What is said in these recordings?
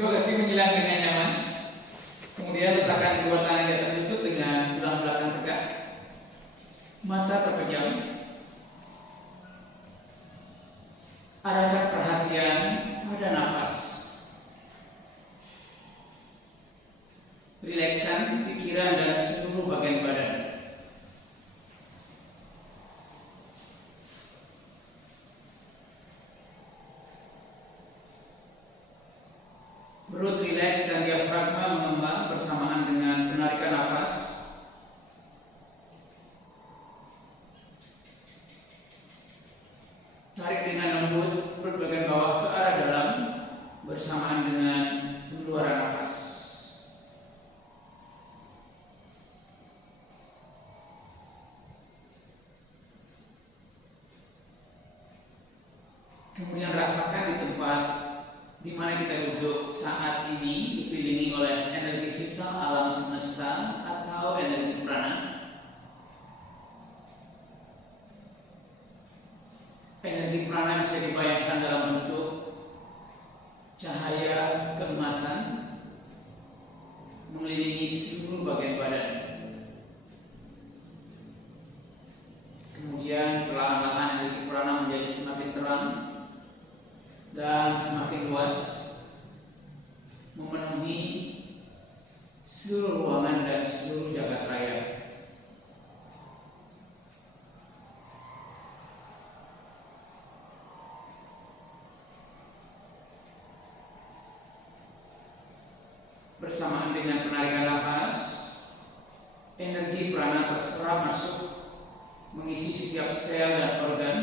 Kedua kaki menyilang dengan nyaman. Kemudian letakkan kedua tangan di atas lutut dengan tulang belakang tegak. Mata terpejam. Arahkan perhatian pada napas. Rilekskan pikiran dan seluruh bagian badan. Perut rileks dan diafragma mengembang bersamaan dengan penarikan nafas. Tarik dengan lembut perut bagian bawah ke arah dalam bersamaan dengan pengeluaran nafas. Kemudian rasakan di tempat di mana kita duduk saat ini dikelilingi oleh energi vital alam semesta atau energi prana. Energi prana bisa dibayangkan dalam bentuk cahaya keemasan mengelilingi seluruh bagian badan. Kemudian perlahan-lahan energi prana menjadi semakin terang dan semakin luas, memenuhi seluruh ruangan dan seluruh jagat raya. Bersamaan dengan penarikan nafas, energi prana terserap masuk mengisi setiap sel dan organ.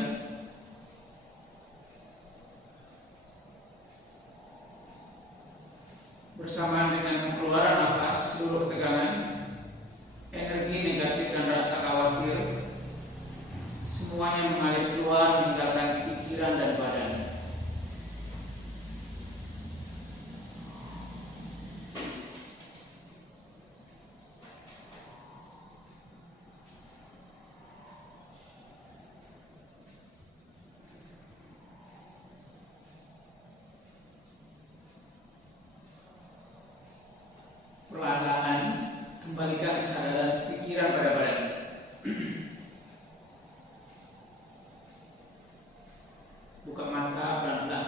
Bersamaan dengan pengeluaran nafas, seluruh tegangan, energi negatif dan rasa khawatir semuanya mengalir keluar meninggalkan pikiran dan badan. Perlahan-lahan kembalikan kesadaran pikiran pada badan. Buka mata pelan-pelan.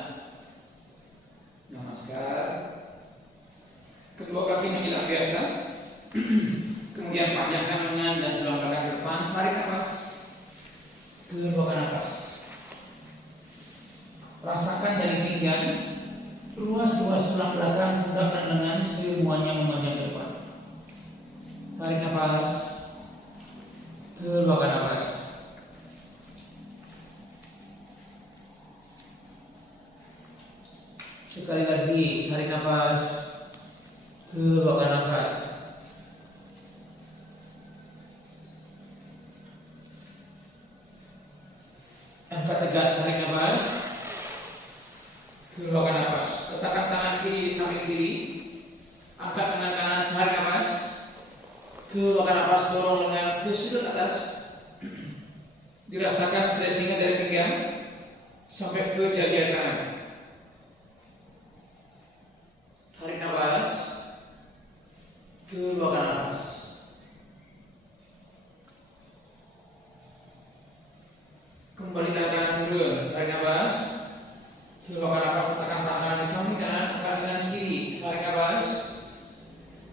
Namaskar. Kedua kaki menyilang biasa. Kemudian panjangkan lengan dan tulang belakang depan. Tarik nafas. Keluarkan nafas. Rasakan dari pinggang, ruas-ruas tulang belakang, pundak dan lengan semuanya memanjang ke depan. Tarik nafas, keluarkan nafas. Sekali lagi, tarik nafas, keluarkan nafas. Angkat tegak, tarik nafas, keluarkan nafas. Letakkan tangan kiri di samping kiri. Angkat tangan kanan, tarik nafas. Keluarkan nafas, dorong lengan ke sudut atas. Dirasakan stretchingnya dari pinggang sampai ke jari tangan. Tarik nafas. Keluarkan nafas. Kembali tangan turun. Tarik nafas. Keluarkan nafas, letakkan tangan di samping kanan, angkat tangan kiri, tarik nafas.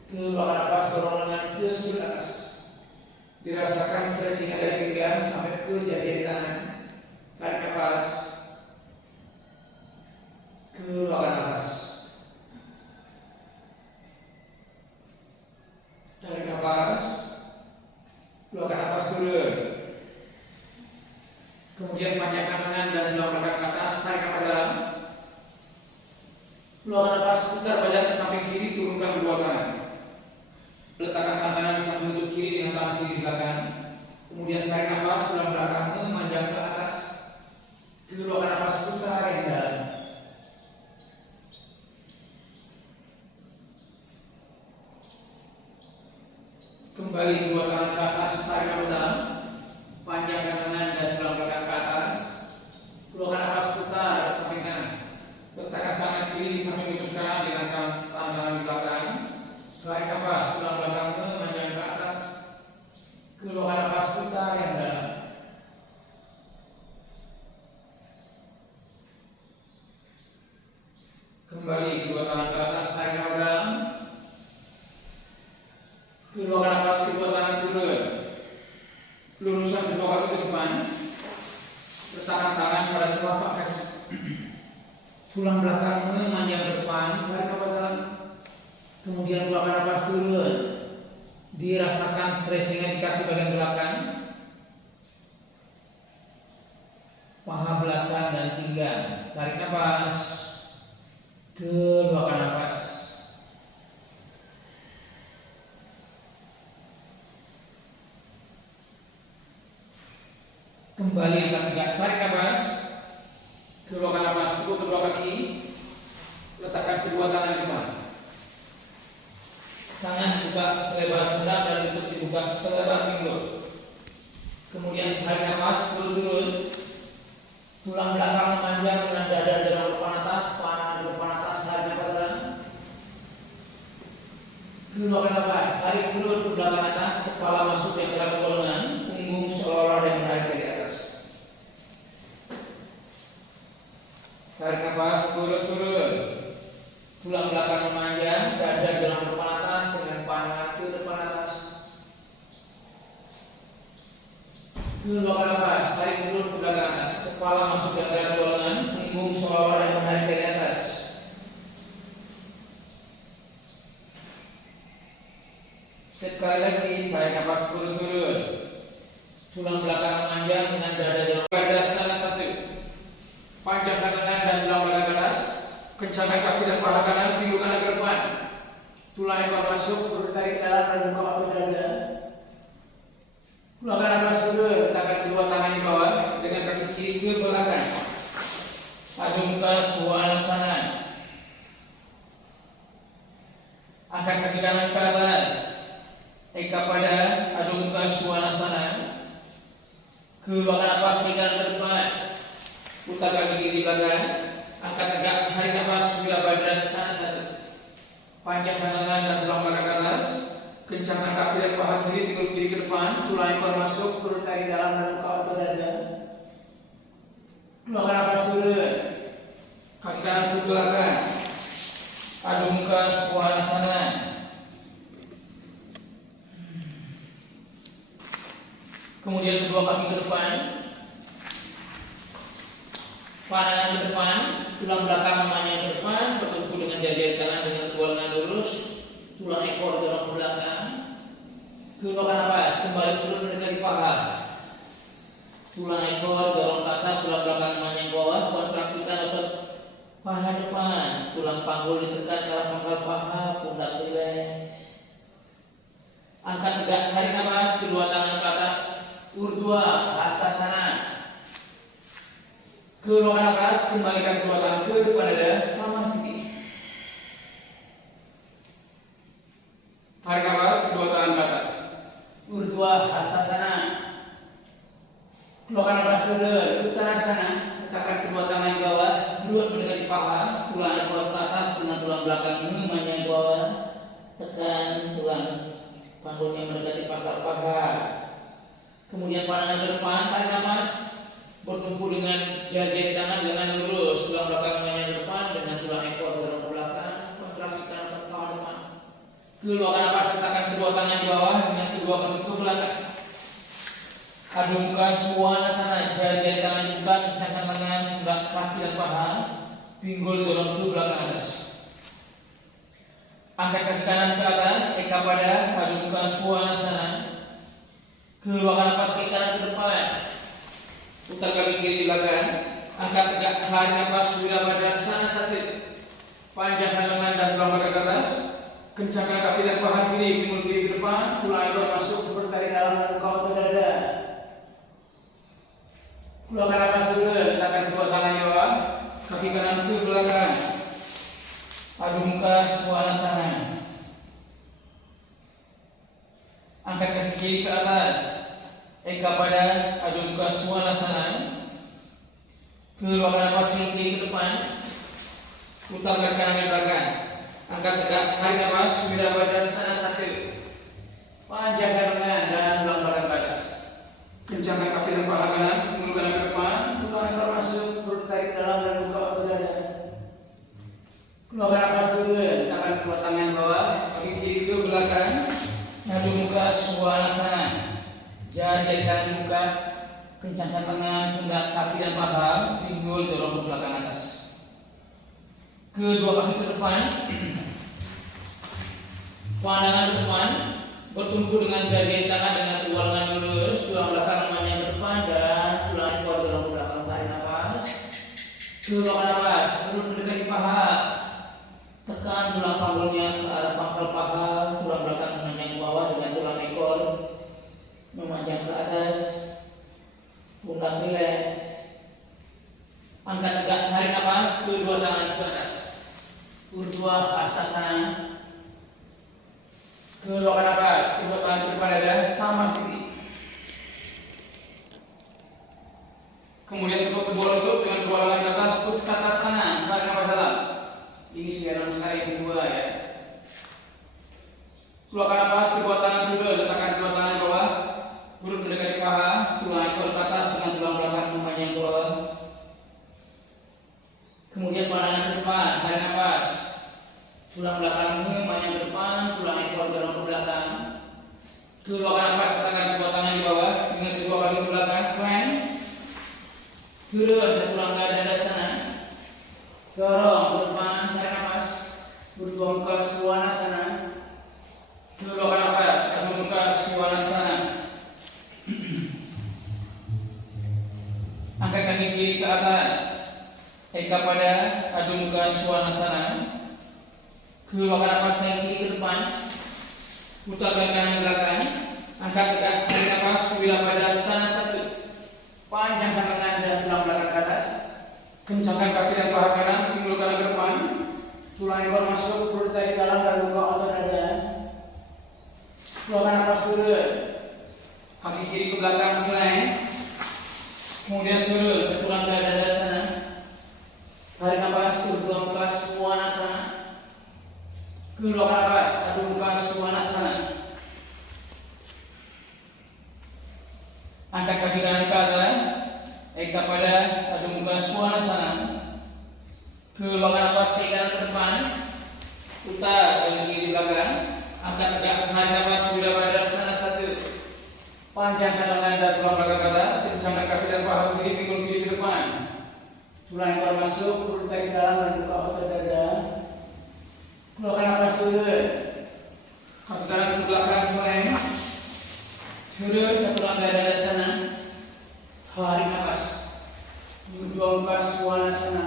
Keluarkan nafas, dorong lengan ke sudut atas. Dirasakan stretching dari pinggang sampai ke jari tangan. Tarik nafas. Keluarkan nafas. Tarik nafas. Keluarkan nafas turun. Kemudian panjangkan lengan dan tulang belakang ke atas, tarik nafas dalam. Keluarkan nafas, putar badan ke samping kiri, turunkan kedua tangan. Letakkan tangan di samping lutut kiri dengan tangan kiri di belakang. Kemudian tarik nafas, tulang belakang memanjang ke atas. Keluarkan nafas, putar yang dalam. Kembali kedua tangan ke atas, tarik nafas dalam. Panjangkan lengan dan tulang belakang ke atas. Keluarkan nafas, putar ke samping kanan. Letakkan tangan kiri di samping lutut kanan dengan tangan napas putar yang dalam. Kembali kedua tangan ke atas, tarik nafas dalam. Keluarkan napas, kedua tangan turun. Luruskan kedua kaki ke depan. Letakkan tangan pada telapak kaki. Tulang belakang memanjang ke depan, tarik nafas dalam. Kemudian keluarkan napas turun. Dirasakan stretchingnya di kaki bagian belakang, paha belakang dan pinggang. Tarik nafas, keluarkan nafas. Kembali angkat tegak, tarik nafas, keluarkan nafas, cukup kedua kaki, letakkan kedua tangan di depan. Tangan dibuka selebar pundak dan lutut dibuka selebar pinggul. Kemudian tarik nafas, turun. Tulang belakang memanjang dengan dada dalam depan atas, paha depan atas, tarik nafas dalam. Keluarkan nafas, tarik turun ke belakang atas, kepala masuk yang dalam golongan, punggung seolah-olah yang menarik dari atas. Tarik nafas, turun. Tulang belakang memanjang, dada dalam depan atas dengan pandangan ke depan atas. Keluarkan nafas, tarik turun ke belakang atas, kepala masuk ke dalam golongan, punggung seolah-olah yang menarik dari atas. Sekali lagi, tarik nafas, turun. Tulang belakang memanjang dengan dada dalam pada salah satu. Panjangkan lengan dan tulang belakang atas. Kencangkan kaki dan paha kanan, pinggul kanan ke depan. Tulang ekor masuk, perut tarik ke dalam dan buka otot dada. Keluarkan nafas turun, letakkan kedua tangan di bawah dengan kaki kiri ke belakang. Adho Mukha Svanasana. Angkat kaki kanan ke atas. Eka pada Adho Mukha Svanasana. Keluarkan nafas kanan ke depan. Putar kaki kiri belakang. Angkat tegak, tarik nafas, Virabhadrasana 1. Panjangkan lengan dan tulang belakang ke atas. Kencangkan kaki dan paha kiri, pinggul kiri ke depan. Tulang ekor masuk, perut tarik dalam dan buka otot dada. Keluarkan nafas turun. Kaki kanan ke belakang. Adho Mukha Svanasana. Kemudian kedua kaki ke depan. Pandangan ke depan, tulang belakang memanjang ke depan, bertemu dengan jari kanan dengan kedua lengan lurus, tulang ekor dorong ke belakang. Keluarkan nafas, kembali turun mendekati paha. Tulang ekor dorong ke atas, tulang belakang memanjang ke bawah, kontraksikan otot paha depan, tulang panggul ditekan ke arah pangkal paha, pundak rileks. Angkat tegak, tarik nafas, kedua tangan ke atas, Urdhva Hastasana. Keluarkan nafas, kembalikan kedua tangan ke depan dada, Samasthiti. Tarik nafas, kedua tangan ke atas, Urdhva Hastasana. Keluarkan nafas turun, Uttanasana. Letakkan kedua tangan di bawah, duduk mendekati paha, tulang ekor ke atas dengan tulang belakang memanjang ke bawah. Tekan tulang panggulnya mendekati pangkal paha. Kemudian pandangan ke depan, tarik nafas. Bertumpu dengan jari tangan dengan lurus, tulang belakang memanjang ke depan dengan tulang ekor dorong ke belakang, kontraksikan otot paha depan. Keluarkan nafas, letakkan kedua tangan di bawah dengan kedua kaki ke belakang. Adho Mukha Svanasana, jari tangan dibuka, kencangkan lengan, kaki dan paha, pinggul dorong ke belakang atas. Angkat kaki kanan ke atas, Eka pada Adho Mukha Svanasana. Keluarkan nafas kaki kanan ke depan. Putar kaki kiri belakang. Angkat tegak, tarik nafas, Virabhadrasana 1. Panjangkan lengan dan tulang belakang ke atas. Kencangkan kaki dan paha kiri, pinggul kiri ke depan. Tulang ekor masuk, perut tarik dalam dan buka otot dada. Keluarkan nafas dulu, letakkan kedua tangan di bawah, kaki kanan ke belakang. Adho Mukha Svanasana. Angkat kaki kiri ke atas. Eka pada Adho Mukha Svanasana. Keluarkan nafas kiri ke depan. Putar kaki kanan ke belakang. Angkat tegak, tarik nafas, Virabhadrasana 1. Panjangkan lengan dan tulang belakang ke atas. Kencangkan kaki dan paha kanan, mengulurkan ke depan, tulang ekor masuk, perut tarik ke dalam dan buka otot dada. Keluarkan napas dulu, letakkan kedua tangan bawah, kaki kiri ke belakang, ngadu muka Svanasana. Jadikan muka, kencangkan tangan, pundak, kaki dan paha, pinggul dorong ke belakang atas. Kedua kaki ke depan, pandangan ke depan, bertumpu dengan jari tangan dengan kedua lengan lurus, tulang belakang lengannya ke depan dan tulang ekor dorong ke belakang. Tarik nafas, keluarkan nafas, perut mendekati paha, tekan tulang panggulnya ke arah pangkal paha, tulang belakang memanjang ke bawah dengan tulang ekor memanjang ke atas, pundak rileks. Angkat tegak, tarik nafas, kedua tangan ke atas. Urdhva Hastasana. Keluarkan nafas, kedua tangan ke depan dada, Samasthiti. Kemudian tutup kedua lutut dengan kedua lengan ke atas, Utkatasana. Tarik nafas dalam. Ini sudah 6 sekali kedua ya. Keluarkan nafas, kedua tangan kedua, letakkan kedua tangan ke bawah, perut mendekati paha, tulang ekor ke atas dengan tulang belakang memanjang ke bawah. Kemudian pandangan ke depan, tarik nafas. Tulang belakang memanjang ke depan, tulang ekor dorong ke belakang. Keluarkan nafas, letakkan kedua tangan di bawah dengan kedua kaki ke belakang, plank. Turun satu langkah dada sana. Dorong ke depan, tarik nafas. Urdhva Mukha Svanasana. Keluarkan nafas, Adho Mukha Svanasana. Angkat kaki kiri ke atas. Eka pada Adho Mukha Svanasana. Keluarkan nafas, kaki kiri ke depan. Putarkan kanan belakang. Angkat tegak, tarik nafas, Wila pada sana satu. Panjangkan lengan dan tulang belakang ke atas. Kencangkan kaki dan paha kanan, pinggulkan ke depan. Tulang ekor masuk, perut tarik dalam dan buka otot dada. Keluarkan nafas turun. Kaki kiri ke belakang, plank. Kemudian turun, satu langkah dada sana. Tarik nafas, Urdhva Mukha Svanasana. Keluarkan nafas, Adho Mukha Svanasana. Angkat kaki kanan ke atas. Eka pada Adho Mukha Svanasana. Keluarkan nafas, kaki kanan ke depan. Putar kaki kiri belakang. Angkat tegak, tarik nafas, Wila pada sana satu. Panjangkan lengan dan tulang belakang ke atas. Kencangkan kaki dan paha kiri, pinggul kiri ke depan. Tulang ekor masuk, perut tarik dalam dan buka otot dada. Keluarkan nafas turun. Kaki kanan ke belakang, plank. Turun satu langkah dada sana. Tarik nafas. Urdhva Mukha Svanasana.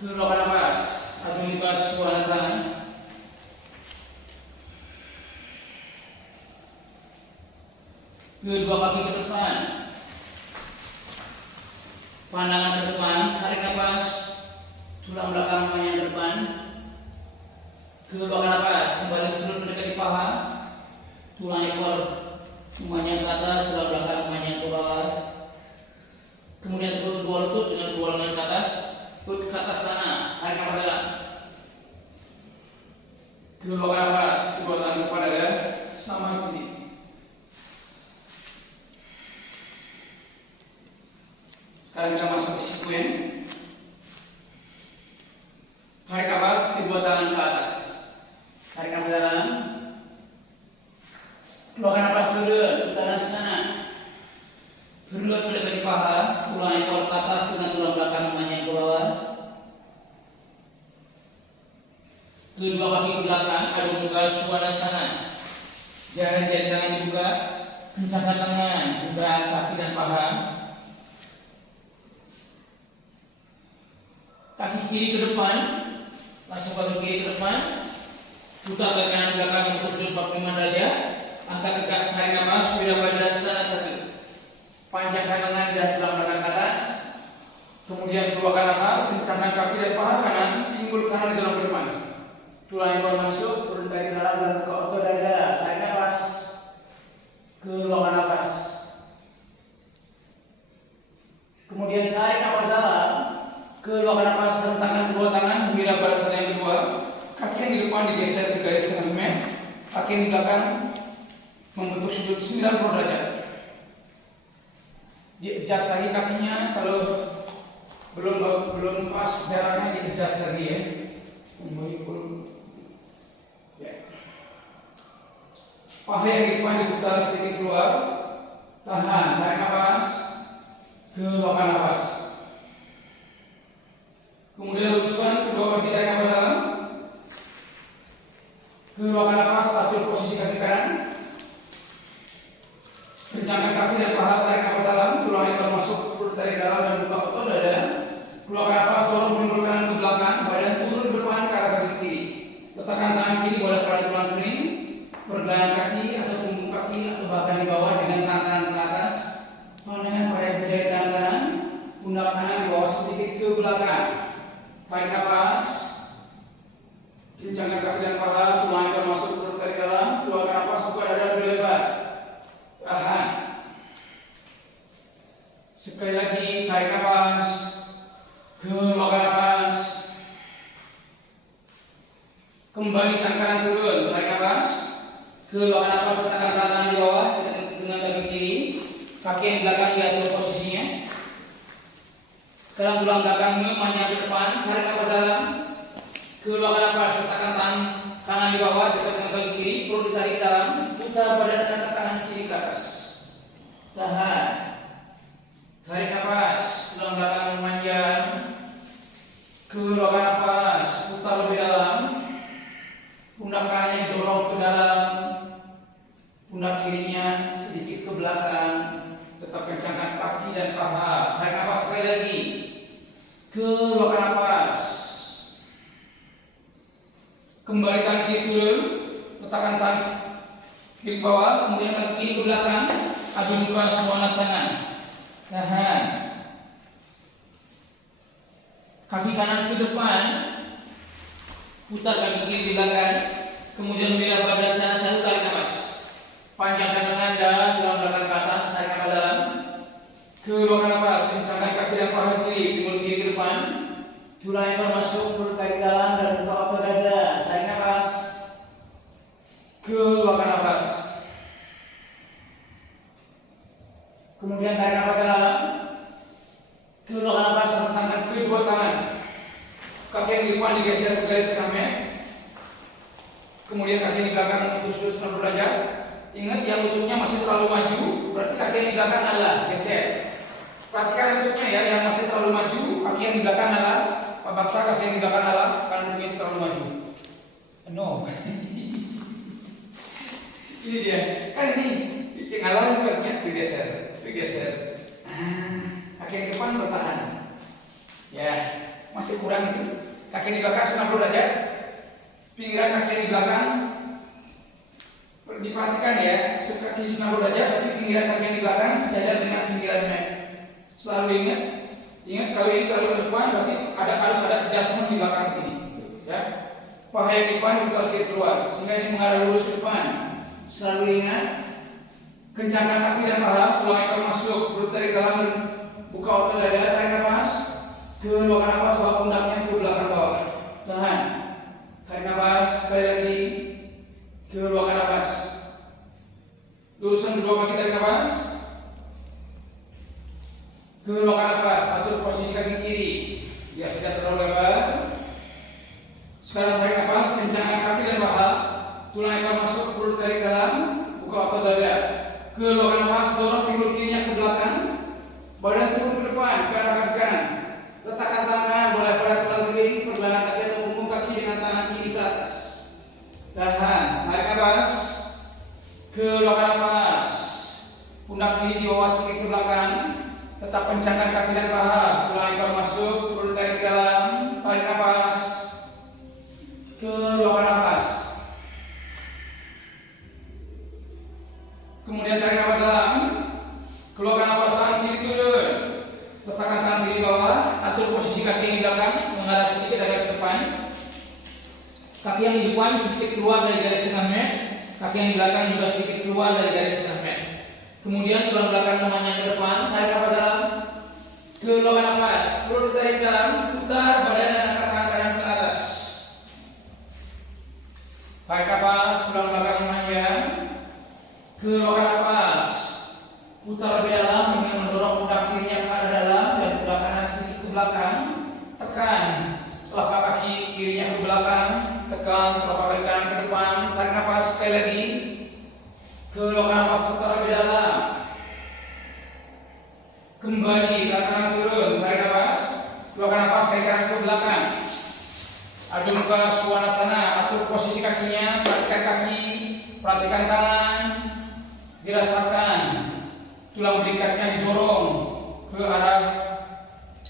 Keluarkan nafas. Adho Mukha Svanasana. Kedua kaki ke depan. Pandangan ke depan. Tarik nafas. Tulang belakang memanjang ke depan. Keluarkan nafas. Kembali turun mendekati paha. Tulang ekor memanjang ke atas, tulang belakang memanjang ke bawah. Kemudian tutup dua lutut dengan dua lengan ke atas. Utkatasana. Tarik nafas dalam. Keluarkan nafas. Kedua tangan ke depan dada, Samasthiti. Sekarang kita masuk ke sekuen. Tarik nafas, kedua tangan ke atas. Tarik nafas dalam. Keluarkan nafas dulu, Uttanasana. Perut mendekati paha, tulang ekor ke atas dengan tulang belakang memanjang ke bawah. Kedua kaki ke belakang, Adho Mukha Svanasana. Jari tangan dibuka, kencangkan tangan, buka kaki dan paha. Kaki kiri ke depan, langsung kaki kiri ke depan. Putar ke kanan belakang untuk sudut 45 derajat. Angkat tegak, tarik nafas, Wila pada sana satu. Panjangkan lengan dan tulang belakang ke atas. Kemudian keluarkan nafas, kencangkan kaki dan paha kanan, pinggul kanan dalam ke depan. Tulang ekor masuk, perut tarik dalam dan buka otot dada. Tarik nafas. Keluarkan nafas. Kemudian tarik nafas dalam. Keluarkan nafas, rentangkan kedua tangan, Wila pada sana yang kedua. Kaki yang di depan digeser 3,5 mm. Kaki yang di belakang membentuk sudut 90 derajat. Di-adjust lagi kakinya, kalau belum pas jaraknya di-adjust lagi ya. Ya. Paha yang di depan diputar sedikit keluar, tahan, tarik nafas, keluarkan nafas. Kemudian luruskan kedua kaki tarik nafas dalam, keluarkan nafas, atur posisi kaki kanan. Kencangkan kaki dan paha, tarik nafas dalam, tulang ekor masuk, perut tarik dalam dan buka otot dada. Keluarkan nafas, dorong pinggul kanan ke belakang, badan turun ke depan ke arah kaki kiri. Letakkan tangan kiri boleh pada tulang kering, pergelangan kaki atau punggung kaki atau bahkan di bawah dengan tangan ke atas. Pandangan pada jari tangan kanan, pundak kanan di bawah sedikit ke belakang. Tarik nafas, kencangkan kaki dan paha, tulang ekor masuk, perut tarik dalam. Keluarkan nafas, buka dada lebih lebar. Tahan. Sekali lagi, tarik nafas, keluarkan nafas. Kembali tangan kanan turun, tarik nafas, keluarkan nafas, letakkan tangan di bawah dengan kaki kiri, kaki yang di belakang diatur posisinya. Sekarang tulang belakang memanjang ke depan, tarik nafas dalam, keluarkan nafas, letakkan tangan kanan di bawah dekat dengan kaki kiri, perut ditarik dalam, putar badan dan tangan kiri ke atas. Tahan. Tarik nafas, tulang belakang memanjang, keluarkan nafas, putar lebih dalam. Pundak kanannya didorong ke dalam, pundak kirinya sedikit ke belakang. Tetap kencangkan kaki dan paha. Tarik nafas sekali lagi, keluarkan nafas. Kembalikan kiri turun, letakkan tangan kiri bawah, kemudian kaki kiri ke belakang, adu muka Swanasana. Tahan. Kaki kanan ke depan, putar kaki kiri di belakang, kemudian bela badan satu, tarik nafas. Panjangkan lengan dan tulang belakang ke atas, tarik nafas dalam. Keluarkan nafas, kencangkan kaki dan paha kiri, pinggul kiri ke depan. Tulang ekor masuk, perut tarik dalam dan buka otot dada. Tarik nafas. Keluarkan nafas. Kemudian tarik nafas dalam. Keluarkan nafas, rentangkan kedua tangan. Kaki yang di depan digeser ke garis tengah mat. Kemudian kaki yang di belakang untuk sudut 90 derajat. Ingat yang lututnya masih terlalu maju, berarti kaki yang di belakang adalah geser. Perhatikan lututnya ya, yang masih terlalu maju, kaki yang di belakang adalah Pak Bakta, kaki yang di belakang adalah kan lututnya terlalu maju. No. Ini dia. Kan ini yang adalah kakinya digeser. Kaki yang di depan bertahan. Ya. Masih kurang itu. Kaki yang di belakang 90 derajat. Pinggiran kaki yang di belakang diperhatikan ya, kaki 90 derajat, tapi pinggiran kaki yang di belakang sejajar dengan pinggiran mat. Selalu ingat kalau ini terlalu ke depan berarti harus ada adjustment di belakang ini. Ya. Paha yang di depan diputar sedikit keluar sehingga ini mengarah lurus ke depan. Selalu ingat, kencangkan kaki dan paha, tulang ekor masuk, perut tarik dalam dan buka otot dada, tarik nafas. Keluarkan nafas, bawa pundaknya ke belakang bawah. Tahan. Tarik nafas sekali lagi. Keluarkan nafas. Luruskan kedua kaki, tarik nafas. Keluarkan nafas. Atur posisi kaki kiri biar tidak terlalu lebar. Sekarang tarik nafas, kencangkan kaki dan paha. Tulang ekor masuk, perut tarik dalam, buka otot dada. Keluarkan nafas, dorong pinggul kirinya ke belakang. Badan turun ke depan, ke arah kaki kanan. Letakkan tangan kanan boleh pada tulang kering, pergelangan kaki atau punggung kaki dengan tangan kiri ke atas. Tahan, tarik nafas. Keluarkan nafas. Pundak kiri di bawah sedikit ke belakang. Tetap kencangkan kaki dan paha. Tulang ekor masuk, perut tarik dalam. Tarik nafas. Keluarkan nafas. Kemudian tarik nafas dalam. Keluarkan nafas, tangan kiri turun. Letakkan tangan kiri bawah. Atur posisi kaki yang di belakang mengarah sedikit agak ke depan. Kaki yang di depan sedikit keluar dari garis tengah mat. Kaki yang di belakang juga sedikit keluar dari garis tengah mat. Kemudian tulang belakang memanjang ke depan. Tarik nafas dalam. Keluarkan nafas. Perut tarik dalam. Putar badan dan angkat tangan kanan ke atas. Tarik nafas. Tulang belakang memanjang. ke belakang nafas. Putar lebih dalam dengan mendorong pundak kirinya ke arah dalam dan pundak kanan sedikit ke belakang. Tekan telapak kaki kirinya ke belakang. Tekan telapak kaki kanan ke depan. Tarik nafas sekali lagi. Ke belakang nafas, putar lebih dalam. Kembali ke kanan turun. Tarik nafas. Belakang nafas kaki kanan ke belakang. Adu muka Svanasana. Atur posisi kakinya. Perhatikan kaki. Perhatikan tangan. Dirasakan. Tulang belakangnya didorong ke arah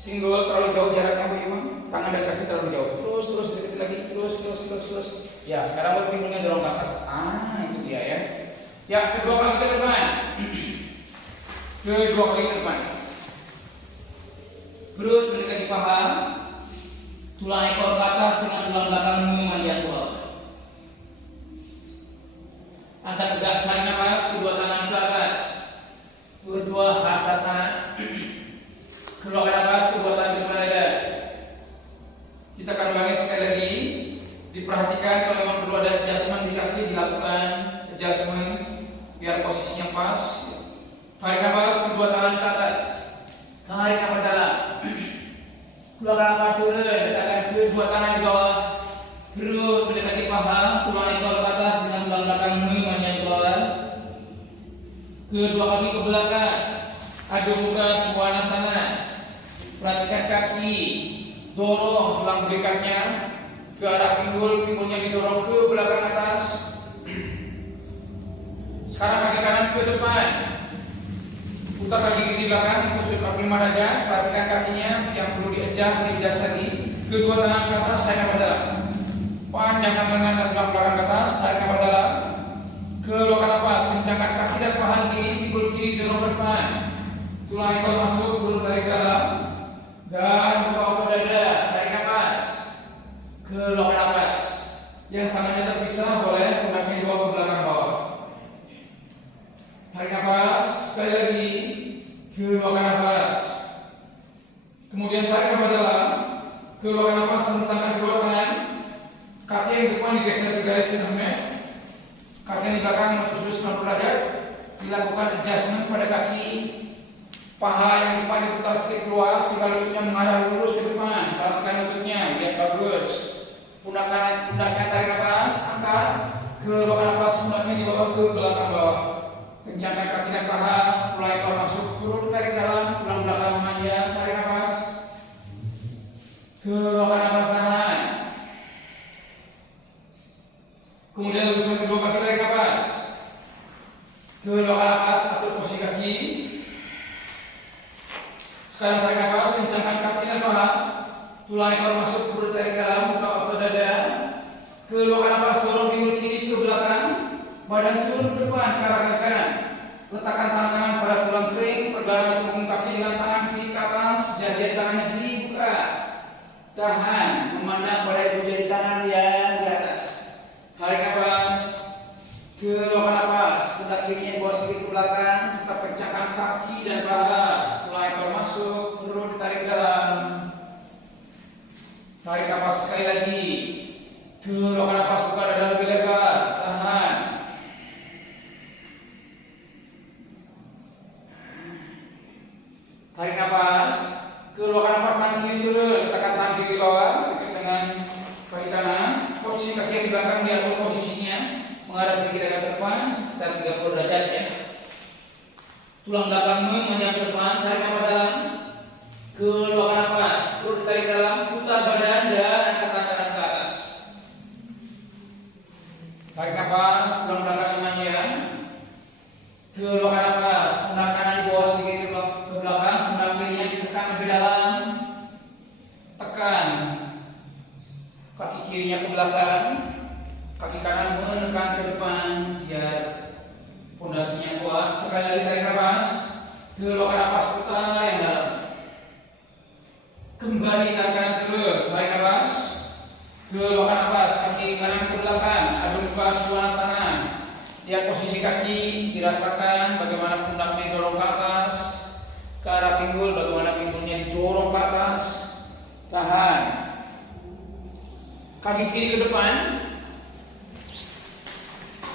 pinggul terlalu jauh jaraknya, Imam. Tangan dan kaki terlalu jauh. Terus dekat lagi. Terus. Ya, sekarang buat pinggulnya dorong ke atas. Itu dia ya. Ya, kedua kaki ke depan. Kedua kaki ke depan. Perut mendekati paha. Tulang ekor ke atas dengan tulang belakang memanjang ke bawah. Angkat tegak, tarik nafas, kedua tangan ke atas. Kedua Harsasana. Keluarkan nafas, kedua tangan ke depan dada. Kita akan ulangi sekali lagi. Diperhatikan kalau memang perlu ada adjustment di kaki, dilakukan adjustment biar posisinya pas. Tarik nafas, kedua tangan ke atas. Tarik nafas dalam. Keluarkan nafas turun, letakkan kedua tangan di bawah. Perut mendekati paha, tulang ekor ke atas dengan tulang belakang memanjang ke bawah. Kedua kaki ke belakang. Adu muka Svanasana. Perhatikan kaki. Dorong tulang belakangnya ke arah pinggul, pinggulnya didorong ke belakang atas. Sekarang kaki kanan ke depan. Putar kaki kiri belakang, tusuk 45 derajat. Perhatikan kakinya yang perlu di-adjust tadi. Kedua tangan ke atas, tarik nafas dalam. Panjangkan lengan dan tulang belakang ke atas, tarik nafas dalam. Keluarkan nafas, kencangkan kaki dan paha kiri, pinggul kiri dorong ke depan. Tulang ekor masuk, perut tarik ke dalam. Dan buka otot dada, tarik nafas. Keluarkan nafas. Yang tangannya terpisah boleh pundaknya dibawa ke belakang bawah. Tarik nafas, sekali lagi. Keluarkan nafas. Kemudian tarik nafas dalam. Keluarkan nafas, sentangkan kedua tangan. Kaki yang depan digeser ke garis sinarnya. Kaki yang di belakang khusus 90 derajat. Dilakukan adjustment pada kaki. Paha yang depan diputar sedikit keluar sehingga lututnya mengarah lurus ke depan. Perhatikan lututnya, lihat bagus. Pundaknya tarik nafas, angkat. Keluarkan nafas, pundaknya dibawa ke belakang bawah. Kencangkan kaki dan paha, tulang ekor masuk, perut tarik dalam, tulang belakang memanjang, tarik nafas. Keluarkan nafas, tahan. Kemudian luruskan kedua kaki, tarik nafas. Keluarkan nafas, atur posisi kaki. Sekarang tarik nafas, kencangkan kaki dan paha. Tulang ekor masuk, perut tarik dalam, buka otot dada. Keluarkan nafas, dorong pinggul kiri ke belakang. Badan turun ke depan ke arah kaki kanan. Letakkan tangan kanan pada tulang kering. Pergelangan punggung kaki dengan tangan kiri ke atas. Jari tangannya dibuka. Tahan, memandang pada ibu jari tangan yang di atas. Tarik nafas. Keluarkan nafas. Pundak kirinya bawa sedikit ke belakang. Tetap kencangkan kaki dan paha. Tulang ekor masuk, perut ditarik dalam. Tarik nafas sekali lagi. Keluarkan nafas, buka dada lebih lebar. Tahan. Tarik nafas. Keluarkan nafas, tangan kiri turun. Letakkan tangan kiri di bawah dekat dengan kaki kanan. Posisi kaki yang di belakang diatur posisinya mengarah sedikit agak ke depan sekitar 30 derajat ya. Tulang belakang memanjang ke depan. Tarik nafas dalam. Keluarkan nafas. Perut tarik dalam. Putar badan dan angkat tangan kanan ke atas. Tarik nafas. Tulang belakang memanjang. Keluarkan nafas. Pundak kanan di bawah sedikit ke belakang. Pundak kirinya ditekan lebih dalam. Tekan. Kaki kirinya ke belakang. Kaki kanan menekan ke depan biar pondasinya kuat. Sekali lagi tarik nafas. Keluarkan nafas, putar yang dalam. Kembali tarik kanan turun. Tarik nafas. Keluarkan nafas. Kaki kanan ke belakang. Adu muka Svanasana. Lihat posisi kaki. Dirasakan bagaimana pundaknya didorong ke atas. Ke arah pinggul. Bagaimana pinggulnya didorong ke atas. Tahan. Kaki kiri ke depan.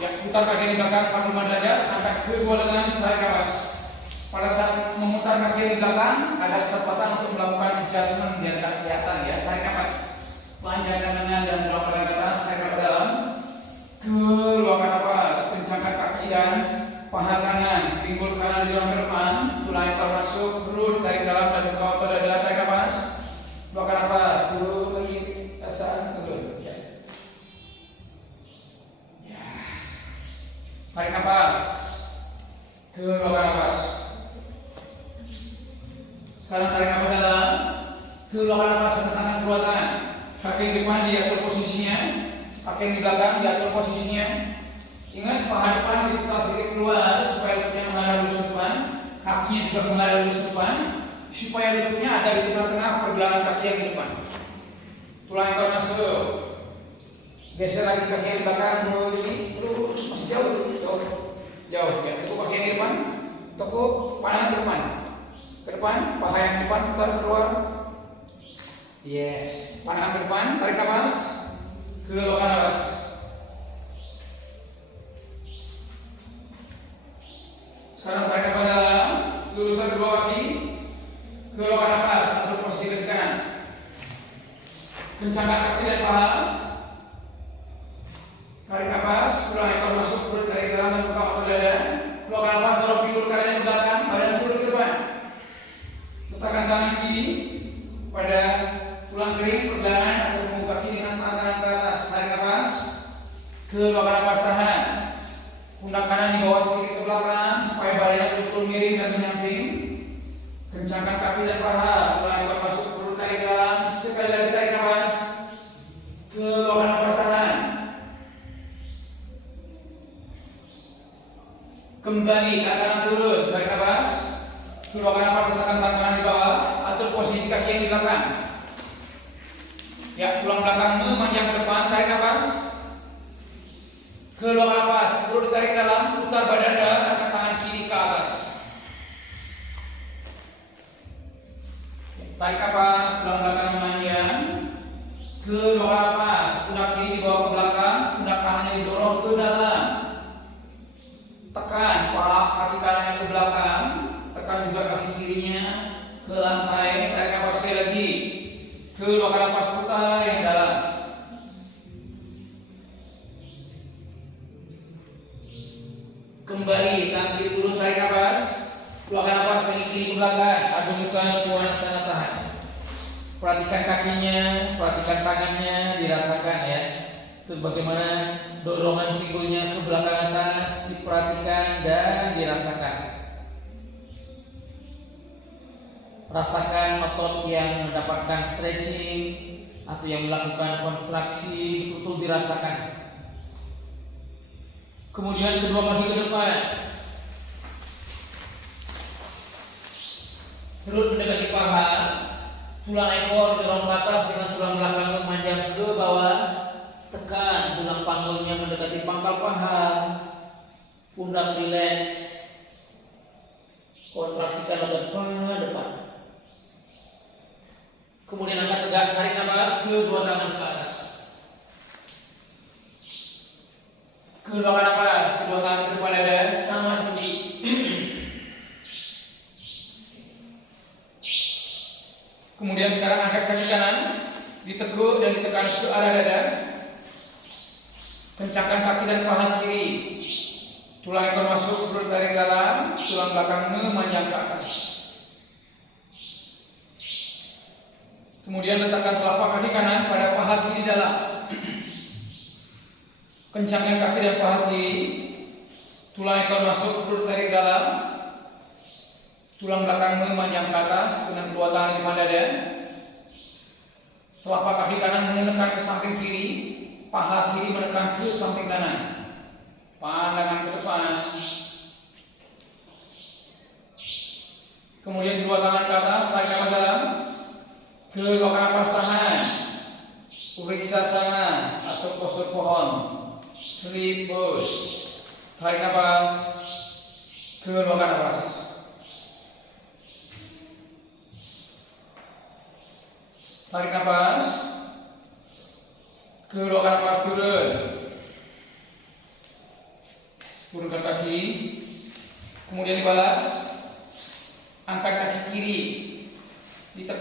Ya, putar kaki di belakang 45 derajat, angkat kedua lengan, tarik nafas. Pada saat memutar kaki di belakang, ada kesempatan untuk melakukan adjustment biar tidak kelihatan ya. Tarik nafas, panjangkan lengan dan dorong badan ke atas, tarik nafas dalam. Keluarkan nafas, kencangkan kaki dan paha kanan, pinggul kanan didorong ke depan, tulang ekor masuk, perut tarik dalam dan buka otot dada, tarik nafas. Keluarkan nafas, turun lagi, tasan, turun. Ya. Ya. Tarik nafas, keluarkan nafas. Sekarang tarik nafas dalam, keluarkan nafas dengan tangan kedua tangan. Kaki di depan diatur posisinya, kaki di belakang diatur posisinya. Ingat paha depan diputar sedikit keluar supaya lututnya menghadap lurus depan, kakinya juga menghadap lurus depan, supaya lututnya ada di tengah-tengah pergelangan kaki yang di depan. Tulang ekor masuk, geser lagi kaki yang di belakang, terus masih jauh, jauh ya. Tekuk kaki yang di depan, tekuk pandangan ke depan, paha yang di depan putar keluar. Yes, pandangan ke depan, tarik nafas, keluarkan nafas. Sekarang tarik nafas dalam, luruskan kedua kaki, keluarkan nafas untuk posisi kaki kanan. Kencangkan kaki dan paha. Tarik nafas, tulang ekor masuk, perut tarik dalam dan buka otot dada. Keluarkan nafas, dorong pinggul kanan ke belakang, badan turun ke depan. Letakkan tangan kiri pada tulang kering pergelangan atau punggung kaki dengan tangan ke atas. Tarik nafas, keluarkan nafas, tahan. Pundak kanan di bawah sedikit ke belakang supaya badannya betul miring dan menyamping. Kencangkan kaki dan paha, tulang ekor masuk, perut tarik dalam. Sekali lagi tarik nafas, keluarkan nafas, tahan. Kembali ke kanan turun, tarik nafas, keluarkan nafas, letakkan tangan di bawah, atur posisi kaki yang di belakang. Ya, tulang belakang memanjang ke depan, tarik nafas. Keluarkan nafas, perut ditarik dalam, putar badan dan angkat tangan kiri ke atas. Tarik nafas, tulang belakang memanjang. Keluarkan nafas, pundak kiri dibawa ke belakang, pundak kanannya didorong ke dalam. Tekan paha kaki kanannya ke belakang, tekan juga kaki kirinya ke lantai. Tarik nafas sekali lagi. Keluarkan nafas, putar yang dalam. Kembali, tangan kiri turun, tarik nafas. Keluarkan nafas, kaki kiri ke belakang, adu muka, suasana tahan. Perhatikan kakinya, perhatikan tangannya, dirasakan ya. Itu bagaimana dorongan pinggulnya ke belakang atas, diperhatikan dan dirasakan. Rasakan otot yang mendapatkan stretching atau yang melakukan kontraksi, betul-betul dirasakan. Kemudian kedua kaki ke depan, perut mendekati paha, tulang ekor dorong ke atas dengan tulang belakang memanjang ke bawah. Tekan tulang panggulnya mendekati pangkal paha, pundak rileks, kontraksikan otot paha depan. Kemudian angkat tegak, tarik nafas, kedua tangan ke atas. Keluarkan nafas, kedua tangan ke depan dada sama seperti kemudian sekarang angkat kaki kanan, diteguk dan ditekan ke arah dada. Kencangkan kaki dan paha kiri. Tulang ekor masuk, perut tarik dalam, tulang belakang memanjang ke atas. Kemudian letakkan telapak kaki kanan pada paha kiri dalam. Kencangkan kaki dan paha kiri. Tulang ekor masuk, perut tarik dalam, tulang belakang memanjang ke atas dengan kedua tangan di depan dada. Telapak kaki kanan menekan ke samping kiri, paha kiri menekan ke samping kanan. Pandangan ke depan. Kemudian kedua tangan ke atas, tarik nafas dalam. Keluarkan nafas, tahan. Uriksasana atau postur pohon. Sleep pose. Tarik nafas. Keluarkan nafas. Tarik nafas. Keluarkan nafas, turun.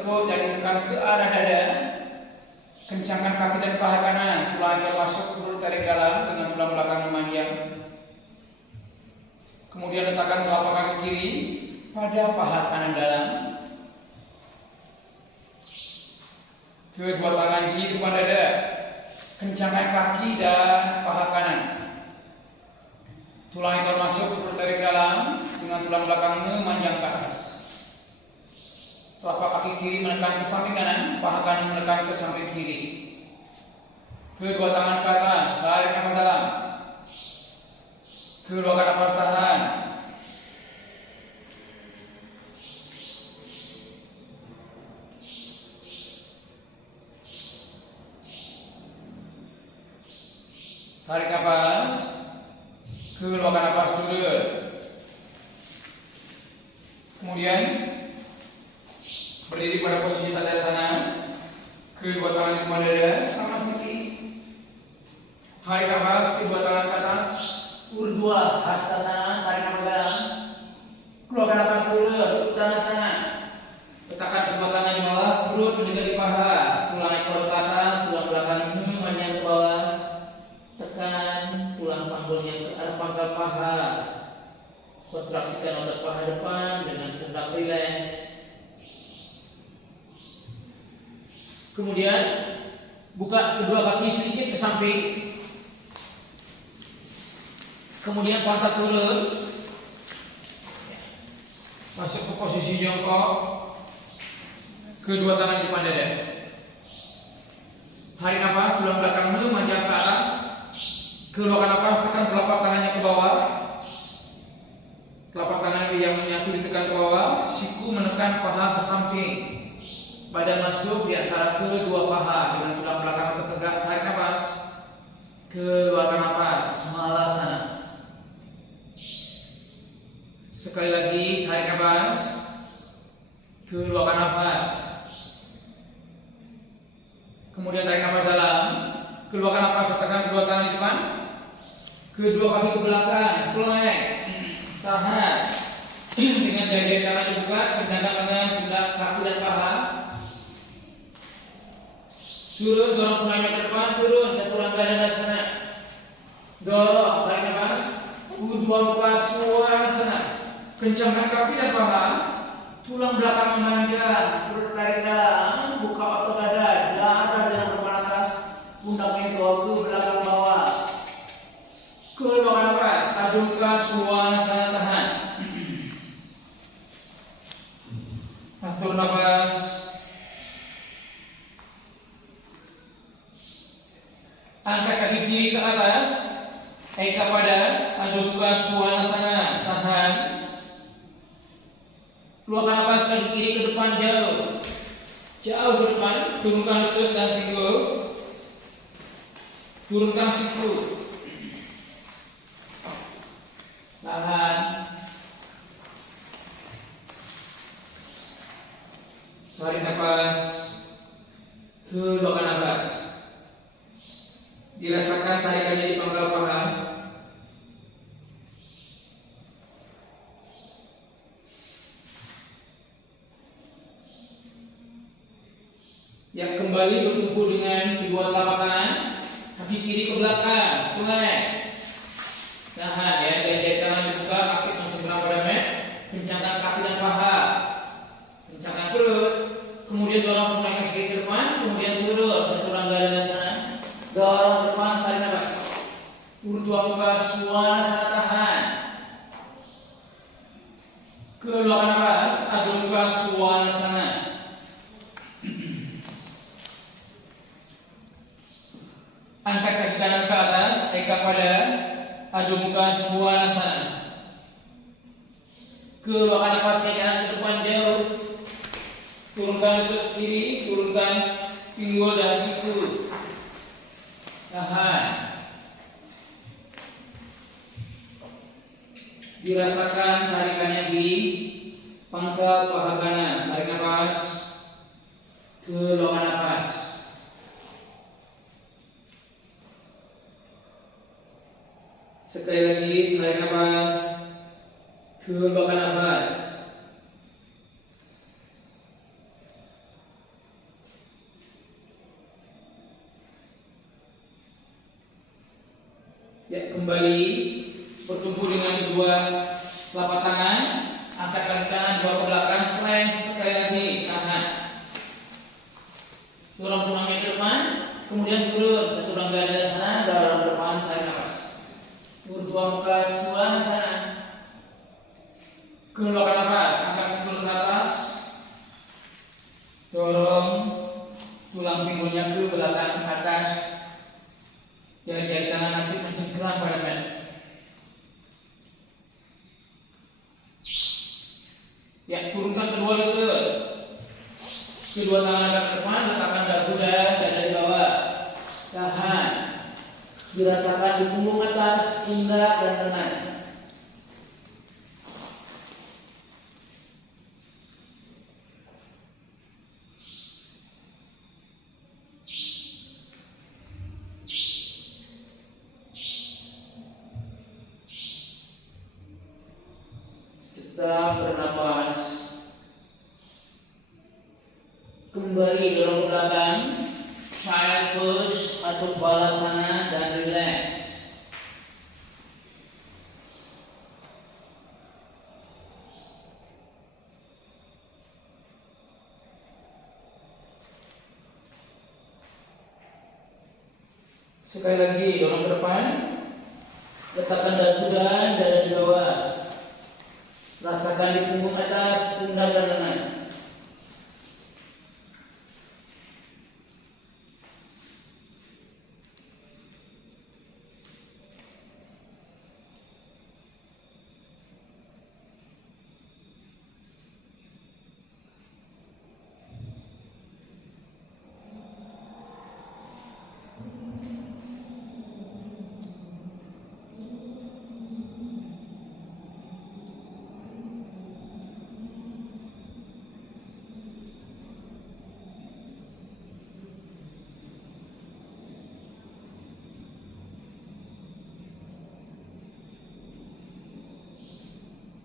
tekuk dan ditekan ke arah dada. Kencangkan kaki dan paha kanan, tulang ikat masuk, urut tarik dalam dengan tulang belakang memanjang. Kemudian letakkan telapak kaki kiri pada paha kanan dalam. Kedua tangan di depan dada. Kencangkan kaki dan paha kanan. Tulang ikat masuk, urut tarik dalam dengan tulang belakang memanjang ke atas. Telapak kaki kiri menekan ke samping kanan, paha kanan menekan ke samping kiri. Kedua tangan ke atas, tarik nafas dalam. Keluarkan nafas, tahan. Tarik nafas. Keluarkan nafas, turun. Kemudian berdiri pada posisi tadasana. Kedua tangan di depan dada, sama sedikit. Tarik nafas, kedua tangan ke atas. Urdhva Hastasana, tarik nafas dalam. Keluarkan nafas, turun. Uttanasana. Letakkan kedua tangan di bawah, perut mendekat di paha. Tulang ekor ke atas, tulang belakang memanjang ke bawah. Tekan tulang panggulnya ke arah pangkal paha. Kontraksikan otot paha depan dengan pundak rileks. Kemudian buka kedua kaki sedikit ke samping. Kemudian pantat turun. Masuk ke posisi jongkok. Kedua tangan di depan dada. Tarik nafas, tulang belakang memanjang ke atas. Keluarkan nafas, tekan telapak tangannya ke bawah. Telapak tangan yang menyatu ditekan ke bawah. Siku menekan paha ke samping. Badan masuk di antara kedua paha dengan tulang belakang tegak. Tarik nafas. Keluarkan nafas. Malasana. Sekali lagi, tarik nafas. Keluarkan nafas. Kemudian tarik nafas dalam. Keluarkan nafas, tekan kedua tangan di depan. Kedua kaki ke belakang. Plank. Tahan. Dengan jari tangan dibuka, kencangkan tangan, pundak, kaki dan paha. Turun, dorong punggungnya ke depan, turun, chaturanga dandasana. Dorong, tarik nafas. Urdhva Mukha Svanasana. Kencangkan kaki dan paha. Tulang belakang memanjang, perut tarik dalam, buka otot dada, dada dengan depan atas, pundaknya ke belakang bawah. Keluarkan nafas, Urdhva Mukha Svanasana, tahan. Atur nafas. Angkat kaki kiri ke atas. Eka pada Urdhva Mukha Svanasana, tahan. Keluarkan nafas, kaki kiri ke depan jauh. Jauh ke depan, turunkan lutut dan pinggul. Turunkan siku. Tahan. Tarik nafas. Keluarkan nafas. Dirasakan tarikannya di pangkal paha. Yang kembali bertumpu dengan kedua telapak tangan, kaki kiri ke belakang, plank. Tahan ya, jari tangan dibuka, kaki mencemerlang pada mat. Kencangkan kaki dan paha. Kencangkan perut. Kemudian dorong pundak kiri ke depan, kemudian turun, chaturanga dandasana. Dorong ke depan, tarik nafas. Urdhva Mukha Svanasana, tahan. Keluarkan nafas, Urdhva Mukha Svanasana. Angkat kaki kanan ke atas, eka pada Urdhva Mukha Svanasana. Keluarkan nafas, kaki kanan ke depan jauh. Turunkan lutut kiri, turunkan pinggul dan siku. Tahan. Dirasakan tarikannya di pangkal paha kanan. Tarik nafas. Keluarkan nafas. Sekali lagi, tarik nafas. Keluarkan nafas. kembali bertumpu dengan kedua telapak tangan, angkat kaki kanan bawa ke belakang, flank sekali lagi, tahan. Tulang-tulangnya ke depan, kemudian turun ke tulang dada sana, dorong ke depan, tarik nafas. Dua muka semula sana. Keluarkan nafas, angkat kaki ke atas, dorong tulang pinggulnya ke belakang, ke atas. Jari-jari tangan nanti mencengkeram pada mat. Ya, turunkan kedua lutut. Kedua tangan agak ke depan, letakkan dagu dada di bawah. Tahan. Dirasakan di punggung atas, indah dan tenang. Tetap bernapas. Kembali dorong ke belakang, child pose atau balasana dan relax. Sekali lagi dorong ke depan, letakkan dagu dan dada di bawah. Rasakan di punggung atas, pundak dan lengan.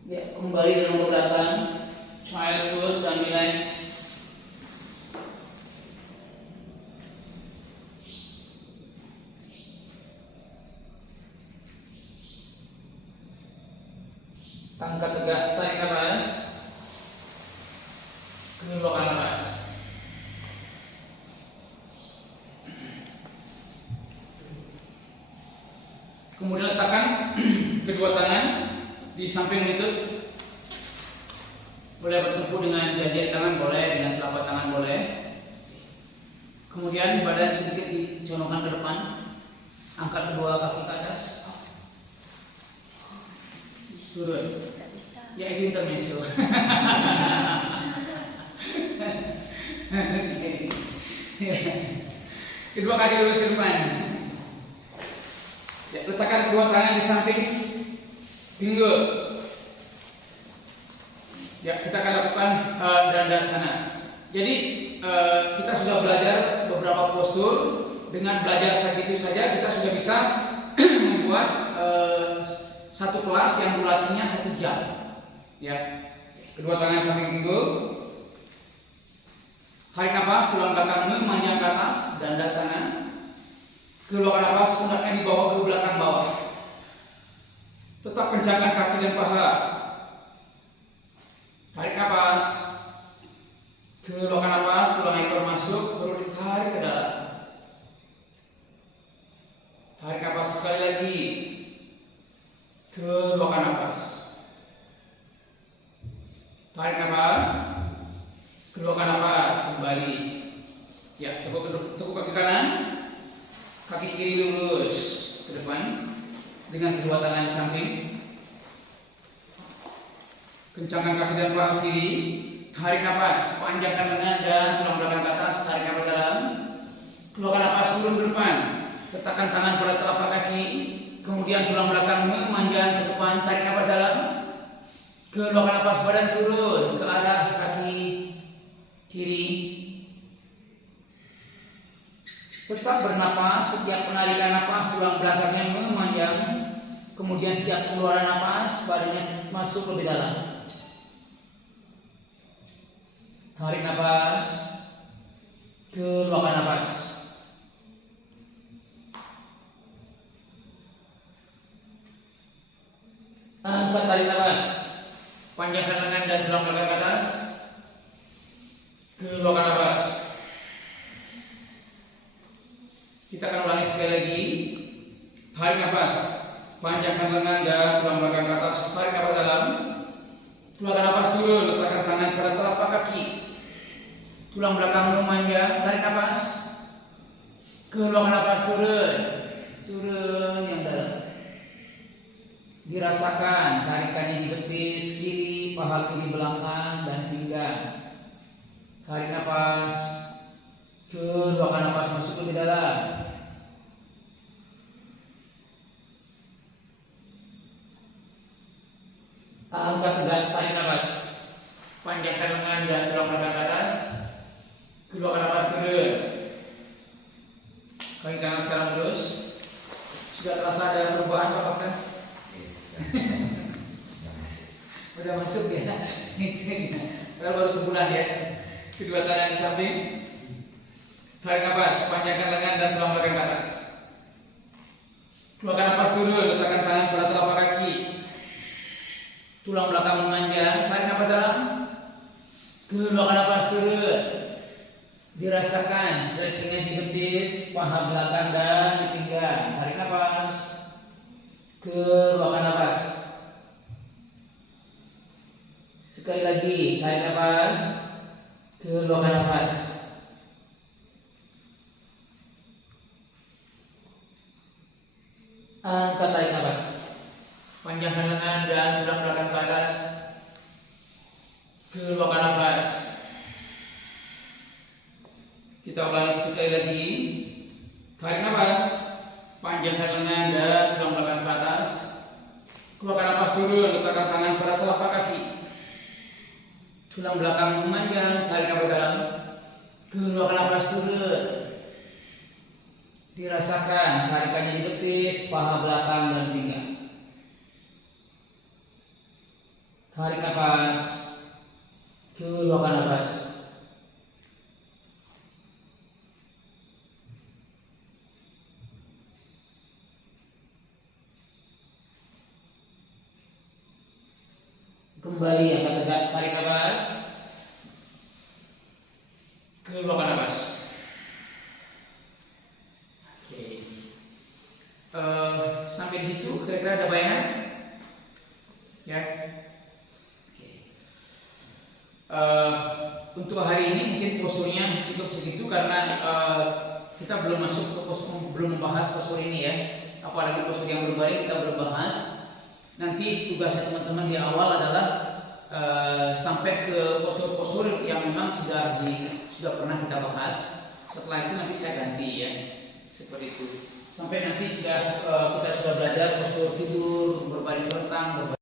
Ya, kembali dorong ke belakang, child pose dan relax. Angkat tegak, tarik nafas. Keluarkan nafas. Kemudian letakkan kedua tangan di samping lutut. Boleh bertumpu dengan jari tangan, boleh dengan telapak tangan, boleh. Kemudian badan sedikit diconongkan ke depan. Angkat kedua kaki ke atas. Turun. Ya, itu intermezzo. Kedua kaki lurus ke depan. Ya, letakkan kedua tangan di samping pinggul. Ya, kita akan lakukan dandasana. Jadi kita sudah belajar beberapa postur. Dengan belajar segitu saja kita sudah bisa membuat satu kelas yang durasinya 1 jam. Ya, kedua tangan samping pinggul. Tarik nafas, tulang belakang memanjang ke atas, dandasana. Keluarkan nafas, pundaknya dibawa ke belakang bawah. Tetap kencangkan kaki dan paha. Tarik nafas. Keluarkan nafas, tulang ekor masuk, baru ditarik ke dalam. Tarik nafas sekali lagi. Keluarkan nafas. Tarik nafas. Keluarkan nafas, kembali. Ya, tekuk kaki kanan. Kaki kiri lurus ke depan dengan kedua tangan di samping. Kencangkan kaki dan paha kiri. Tarik nafas, panjangkan lengan dan tulang belakang ke atas. Tarik nafas dalam. Keluarkan nafas, turun ke depan. Letakkan tangan pada telapak kaki. Kemudian tulang belakang memanjang ke depan. Tarik nafas dalam. Keluarkan nafas, badan turun ke arah kaki kiri. Tetap bernapas, setiap penarikan napas tulang belakangnya memanjang. Kemudian setiap keluaran napas badannya masuk lebih dalam. Tarik napas, keluarkan napas. tulang belakang ke atas. Keluarkan nafas. Kita akan ulangi sekali lagi. Tarik nafas. Panjangkan lengan dan tulang belakang ke atas. Tarik nafas dalam. Keluarkan nafas turun. Letakkan tangan pada telapak kaki. Tulang belakang memanjang. Tarik nafas. Keluarkan nafas turun. Turun yang dalam. Dirasakan tarikannya di betis kiri, paha kiri belakang dan pinggang. Tarik nafas, keluarkan nafas masuk ke dalam. Angkat tegak, tarik nafas. Panjangkan lengan dan tulang belakang ke atas. Keluarkan nafas turun. Kaki kanan sekarang terus. Sudah terasa ada perubahan apakah? Udah masuk ya. Padahal baru sebulan ya. Kedua tangan di samping. Tarik nafas, panjangkan lengan dan tulang belakang ke atas. Keluarkan nafas dulu, letakkan tangan pada telapak kaki. Tulang belakang memanjang, tarik nafas dalam. Keluarkan nafas turun. Dirasakan stretchingnya di betis, paha belakang dan di pinggang. Tarik nafas. Keluarkan nafas. Sekali lagi, tarik nafas. Keluarkan nafas. Angkat, tarik nafas. Panjangkan lengan dan tulang belakang ke atas. Keluarkan nafas. Kita ulangi sekali lagi. Tarik nafas. Panjangkan lengan dan tulang belakang ke atas. Keluarkan nafas turun. Letakkan tangan pada telapak kaki. Tulang belakang memanjang. Tarik nafas dalam. Keluarkan nafas turun. Dirasakan tarikannya di betis, paha belakang dan pinggang. Tarik nafas. Keluarkan nafas. Kembali angkat tegak, tarik nafas. Keluarkan nafas. Oke. Sampai di situ kira-kira ada bayangan? Ya. Oke. Untuk hari ini mungkin posturnya cukup segitu karena kita belum masuk ke postur, belum membahas postur ini ya. Apalagi postur yang berbaring kita belum bahas. Nanti tugasnya teman-teman di awal adalah sampai ke postur-postur yang memang sudah pernah kita bahas. Setelah itu nanti saya ganti ya, seperti itu. Sampai nanti kita sudah belajar postur tidur, berbaring rentang,